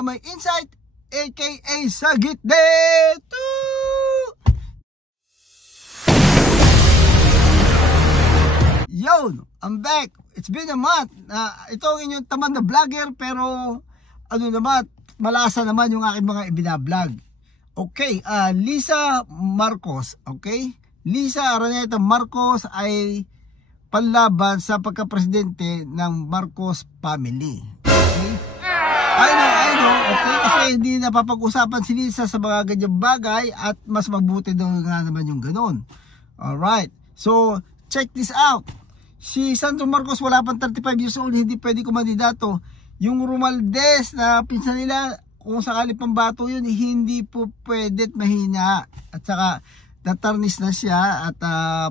mga may insight, aka sa gitne. Yo, I'm back. It's been a month. Ito ang inyong tamad na vlogger, pero ano naman, malasa naman yung aking mga ibinablog. Okay, Lisa Marcos, okay? Lisa Araneta Marcos ay panlaban sa pagka-presidente ng Marcos family. Okay? I know, okay? Kasi hindi napapag-usapan si Lisa sa mga ganyang bagay at mas mabuti daw nga naman yung ganun. Alright, so check this out. Si Sandro Marcos wala pang 35 years old, hindi pwede kumandidato. Yung Romualdez na pinsan nila, kung sakali pang bato yun, hindi po pwede at mahina. At saka natarnis na siya at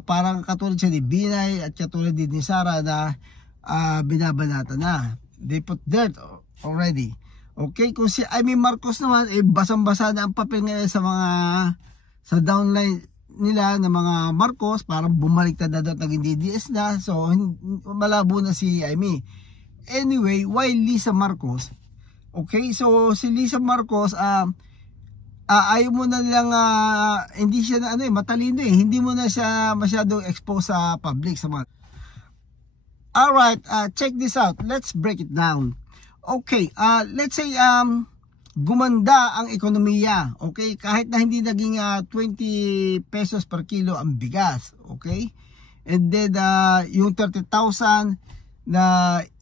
parang katulad siya ni Binay at katulad din ni Sara na binabanata na. They put dirt already. Okay, kung si Amy Marcos naman, basang-basa na ang papel ngayon sa downline nila ng mga Marcos, parang bumalik na daw naging DDS na, so malabo na si Amy. Anyway, why Lisa Marcos? Okay, so si Lisa Marcos, ayaw mo na nilang, hindi siya na matalino hindi mo na siya masyadong expose sa public. Alright, check this out, let's break it down. Okay, let's say, gumanda ang ekonomiya, okay? Kahit na hindi naging 20 pesos per kilo ang bigas, okay? And then yung 30,000 na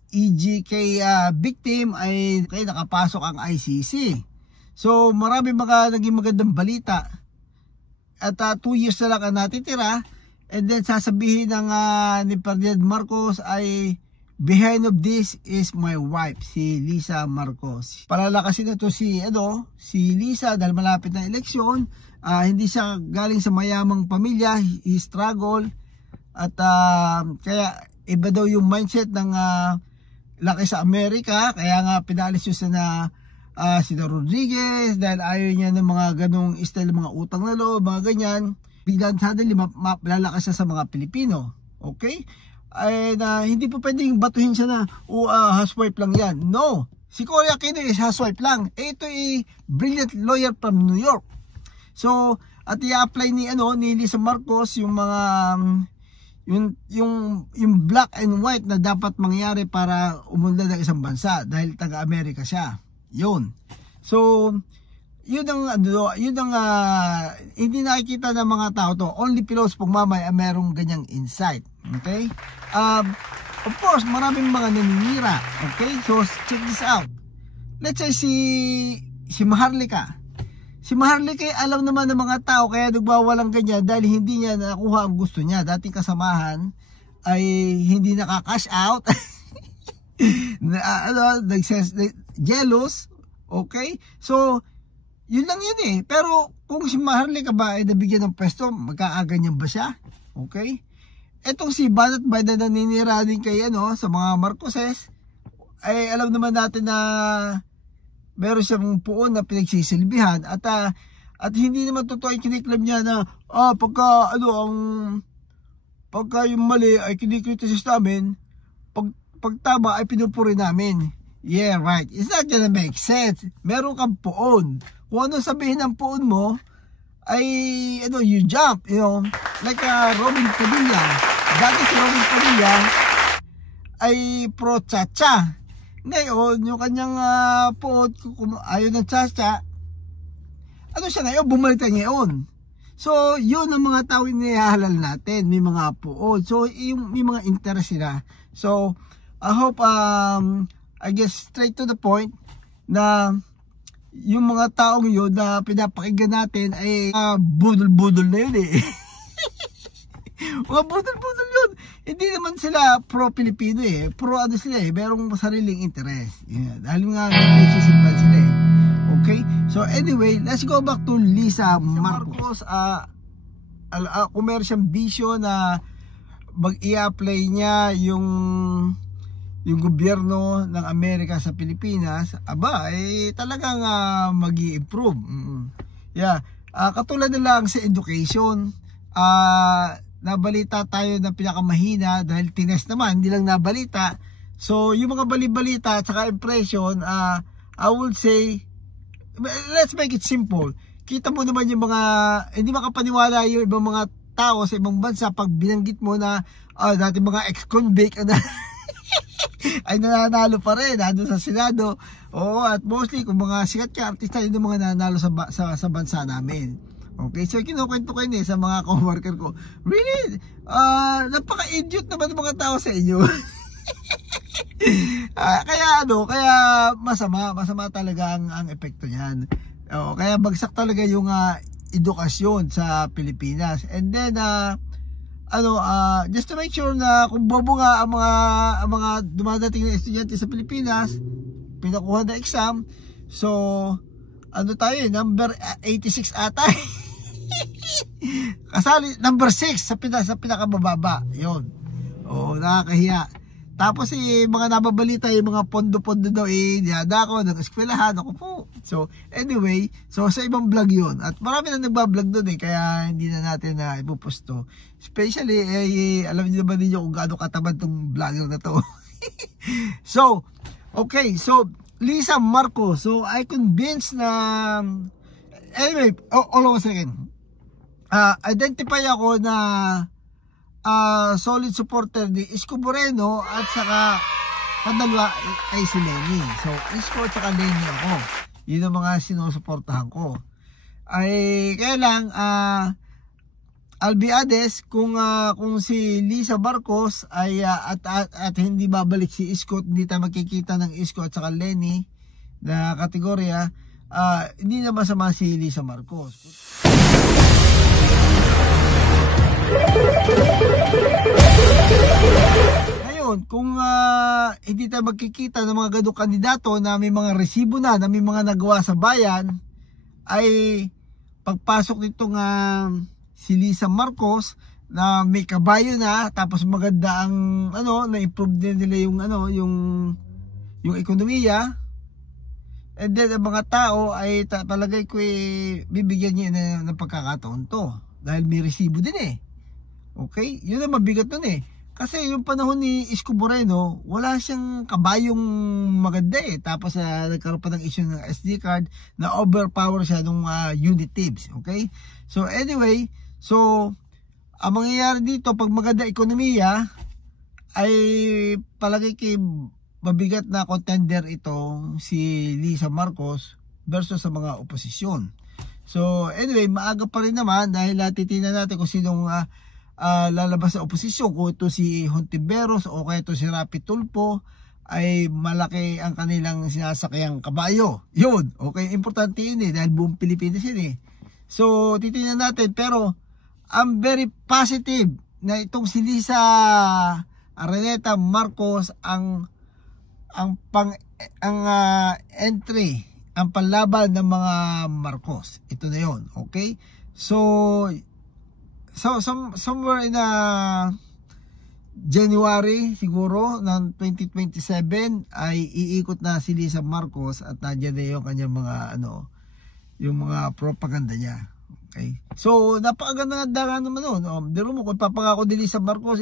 EGK victim ay nakapasok ang ICC. So marami mga naging magandang balita. At 2 years na lang ang natitira, and then sasabihin ng ni Ferdinand Marcos ay behind of this is my wife, si Lisa Marcos. Palalakasin na to si Lisa dahil malapit na eleksyon. Hindi siya galing sa mayamang pamilya, he struggle. At kaya iba daw yung mindset ng laki sa Amerika. Kaya nga pinalis yun na si Rodriguez dahil ayaw niya ng mga ganong style, mga utang na loob, mga ganyan. Biglang suddenly malalakas siya sa mga Pilipino. Okay? Ay hindi po pwedeng batuhin siya na housewife lang yan. No, si Cory Aquino is housewife lang. Ito ay brilliant lawyer from New York. So at i-apply ni Lisa Marcos yung mga yung black and white na dapat mangyari para umunlad ng isang bansa dahil taga-Amerika siya. Yun. So yun ang hindi nakikita ng mga tao to. Only Pilos Pugmamay ang merong ganyang insight. Okay? Of course, maraming mga naninira. Okay? So, check this out. Let's say si Maharlika. Si Maharlika alam naman ng mga tao kaya nagbawalang ganyan dahil hindi niya nakuha ang gusto niya. Dating kasamahan ay hindi nakakash out. Jealous. Okay? So, yun lang yun Pero kung si Maharlika ba ay nabigyan ng pwesto, magkakaganyan ba siya? Okay? Etong si Banat Biden na naninira din kay sa mga Marcoses, ay alam naman natin na meron siyang puon na pinagsisilbihan at hindi naman totoo yung kiniklaim niya na pagka yung mali ay kinikritisist namin, pag tama ay pinupuri namin. Yeah, right. It's not gonna make sense. Meron kang puon. Kung ano sabihin ng puon mo ay you jump, like Robin Padilla. Dati si Robin Padilla ay pro cha-cha. Ngayon, yung kanyang puot, ayaw ng cha-cha, siya ngayon, bumalik na ngayon. So, yun ang mga tao inihalal natin, may mga puot. So, may mga interest sila. So, I hope, I guess straight to the point na yung mga taong yun na pinapakinggan natin ay budol-budol na yun mga budol-budol yun. Hindi naman sila pro-Pilipino pro sila merong sariling interest. Dahil nga nagsisilban sila Okay? So anyway, let's go back to Lisa Marcos. Kung meron siyang bisyo na mag-i-apply niya yung gobyerno ng Amerika sa Pilipinas, talagang mag-i-improve. Yeah. Katulad na lang sa education, nabalita tayo na pinakamahina dahil tinest naman, hindi lang nabalita. So yung mga balibalita at saka impression, I would say, let's make it simple. Kita mo naman yung mga, hindi makapaniwala yung ibang mga tao sa ibang bansa pag binanggit mo na dati mga ex-convict ay nananalo pa rin nandun sa Senado. Oo, at mostly kung mga sikat ka artista, yun yung mga nanalo sa bansa namin. Okay, so kinukwento ko yun sa mga coworker ko. Really? Napaka-idiot naman ng mga tao sa inyo. Kaya masama talaga ang epekto niyan. Kaya bagsak talaga yung edukasyon sa Pilipinas. And then just to make sure na kung bobo nga ang mga dumadating na estudyante sa Pilipinas, pinakuha na exam. So tayo, number 86 ata. Kasali number 6 sa pinakabababa. 'Yon. Nakakahiya. Tapos mga nababalita yung mga pondo-pondo daw niyada ako ng eskwelahan ako po. So anyway, so sa ibang vlog 'yon. At marami na nagba-vlog doon kaya hindi na natin na ipoposto. Especially alam niyo naman ninyo kung gaano katamad tong vlogger na to. So, okay, so Lisa Marcos. So I convinced na anyway, hold on a second. Identify ako na solid supporter ni Isko Moreno at saka padalwa ay si Lenny. So Isko at saka Lenny ako. Yun ang mga sinusuportahan ko. Kaya lang I'll be honest, kung si Lisa Marcos ay at hindi babalik si Isko, hindi tayo makikita ng Isko at saka Lenny na kategorya, hindi na masama si Lisa Marcos. Ngayon, kung hindi tayo magkikita ng mga ganong kandidato na may mga resibo na may mga nagawa sa bayan, ay pagpasok nitong si Lisa Marcos na may kabayo na, tapos maganda ang na-improve din nila yung ekonomiya. And then ang mga tao ay palagay ko bibigyan niya ng pagkakataon to dahil may resibo din Okay, yun ang mabigat nun kasi yung panahon ni Isko Moreno, wala siyang kabayong maganda tapos nagkaroon pa ng issue ng SD card na overpower siya nung unit teams. Okay, so anyway, so ang mangyayari dito pag maganda ekonomiya ay palagi kay mabigat na contender itong si Lisa Marcos versus sa mga oposisyon. So anyway, maaga pa rin naman dahil titingnan natin kung sinong lalabas sa oposisyon, kung ito si Hontiveros o kaya ito si Rapi Tulfo, ay malaki ang kanilang sinasakayang kabayo. Yun, okay, importante yun dahil buong Pilipinas yun So titingnan natin, pero I'm very positive na itong si Lisa Araneta Marcos ang entry, ang panlaban ng mga Marcos. Ito na yon, okay? So somewhere in January siguro ng 2027 ay iikot na si Lisa Marcos at nandiyan na yung kanyang mga yung mga propaganda niya. Okay. So napakaganda naman noon. Dilo mo kung papangako ni Lisa Marcos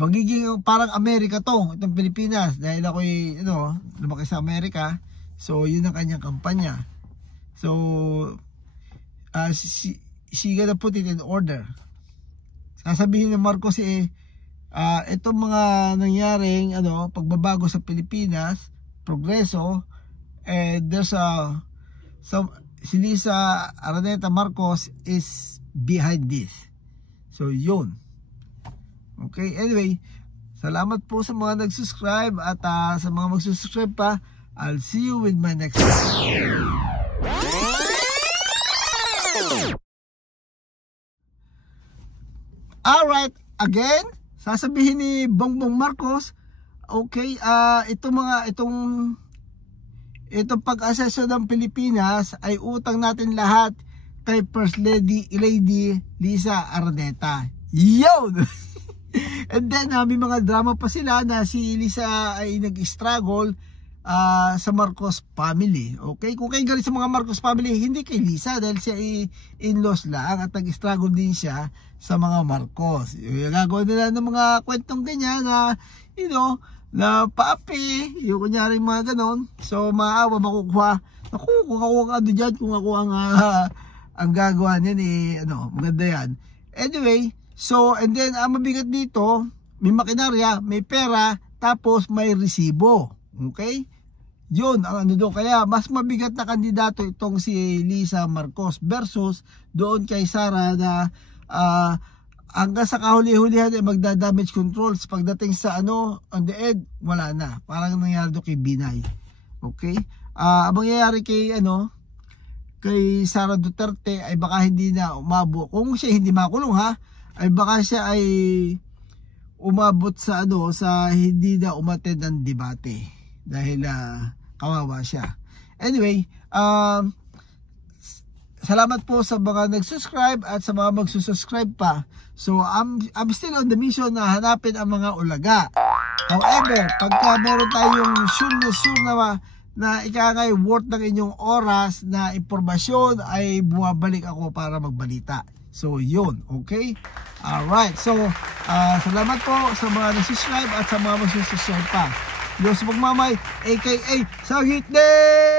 magiging parang Amerika itong Pilipinas dahil ako lumaki sa Amerika. So yun ang kanyang kampanya. So she gonna put it in order. Sasabihin ni Marcos itong mga nangyaring pagbabago sa Pilipinas, progreso, there's si Lisa Araneta Marcos is behind this. So yun. Okay, anyway, salamat po sa mga nag-subscribe at sa mga mag-subscribe pa, I'll see you with my next video. Alright, again, sasabihin ni Bongbong Marcos, okay, itong pag-aseso ng Pilipinas ay utang natin lahat kay First Lady Lisa Araneta. Yun! And then may mga drama pa sila na si Lisa ay nag-struggle sa Marcos family. Okay? Kung kayo galit sa mga Marcos family, hindi kay Lisa dahil siya in-laws lang at nag-struggle din siya sa mga Marcos. Yung gagawin nila ng mga kwentong ganyan na, you know, na paapi, yung kunyari mga ganon. So, maawa, makukuha. Naku, kung ako ang ano dyan, kung ako ang gagawa niyan, maganda yan. Anyway, so, and then, ang mabigat dito, may makinarya, may pera, tapos may resibo. Okay? Yun ang ano doon. Kaya mas mabigat na kandidato itong si Lisa Marcos versus doon kay Sara na hanggang sa kahuli-hulihan ay magda-damage controls. Pagdating sa on the end, wala na. Parang nangyari doon kay Binay. Okay? Ang mangyayari kay kay Sara Duterte ay baka hindi na umabot. Kung siya hindi makulong ay baka siya ay umabot sa sa hindi na umattend ng debate dahil kawawa siya. Anyway, salamat po sa mga nag-subscribe at sa mga magsusubscribe pa. So, I'm still on the mission na hanapin ang mga ulaga. However, pagka meron tayong sure na ikangay worth ng inyong oras na impormasyon, ay bumabalik ako para magbalita. So, yun. Okay? Alright. So, salamat po sa mga nag-subscribe at sa mga magsusubscribe pa. Diyos magmamay, aka Sagit Day!